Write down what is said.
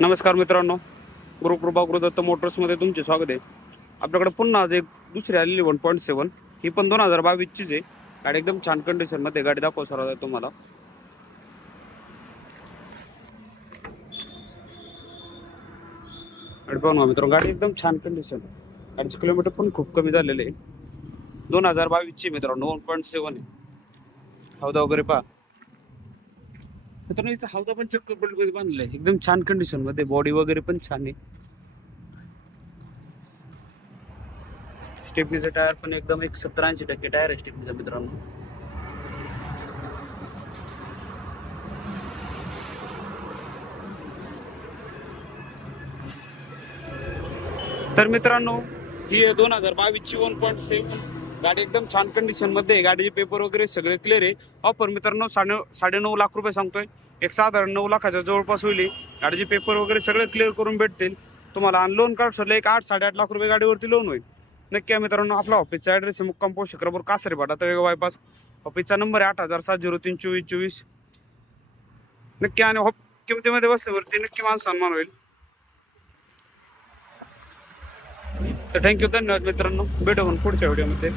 नमस्कार मित्रांनो. गुरुकृपा गुरुदत्त मोटर्समध्ये तुमचे स्वागत आहे. आपल्याकडे पुन्हा आज एक दुसरी आलेली वन पॉईंट सेवन ही पण दोन हजार बावीसचीच आहे. गाडी एकदम छान कंडिशनमध्ये गाडी दाखव सर आहे तुम्हाला. गाडी मित्रांनो गाडी एकदम छान कंडिशन गाडीचे किलोमीटर पण खूप कमी झालेले आहे. दोन हजार बावीसची मित्रांनो वन पॉईंट सेवन आहे. हौदा वगैरे पहा. मित्रांनो इथं हौदा पण चक्कमध्ये बांधलेलं आहे एकदम छान कंडिशनमध्ये बॉडी वगैरे पण छान आहे. स्टेपनीचं टायर पण एकदम एक सत्तर ऐंशी टक्के टायर आहे स्टेपनीचा मित्रांनो. तर मित्रांनो ही आहे दोन हजार बावीसची वन पॉईंट सेव्हन गाडी एकदम छान कंडिशनमध्ये आहे. गाडीचे पेपर वगैरे सगळे क्लिअर आहे. ऑफर मित्रांनो साडे साडेनऊ लाख रुपये सांगतोय. एक साधारण नऊ लाखाच्या जवळपास होईल गाडीचे पेपर वगैरे सगळे क्लिअर करून भेटतील. तुम्हाला आणि लोन कार्ड ठरलं एक आठ साडेआठ लाख रुपये गाडीवरती लोन होईल. नक्की आहे मित्रांनो आपला ऑफिसचा ॲड्रेस आहे मुक्काम पोस्ट शिक्रापूर कासरे पाटा तळेगाव बायपास ऑफिसचा नंबर आहे आठ हजार सात झिरो तीन चोवीस चोवीस. नक्की आणि हॉप किमतीमध्ये बसल्यावरती नक्की मान सन्मान होईल. तर थँक्यू धन्यवाद मित्रांनो. भेटू आपण पुढच्या व्हिडिओमध्ये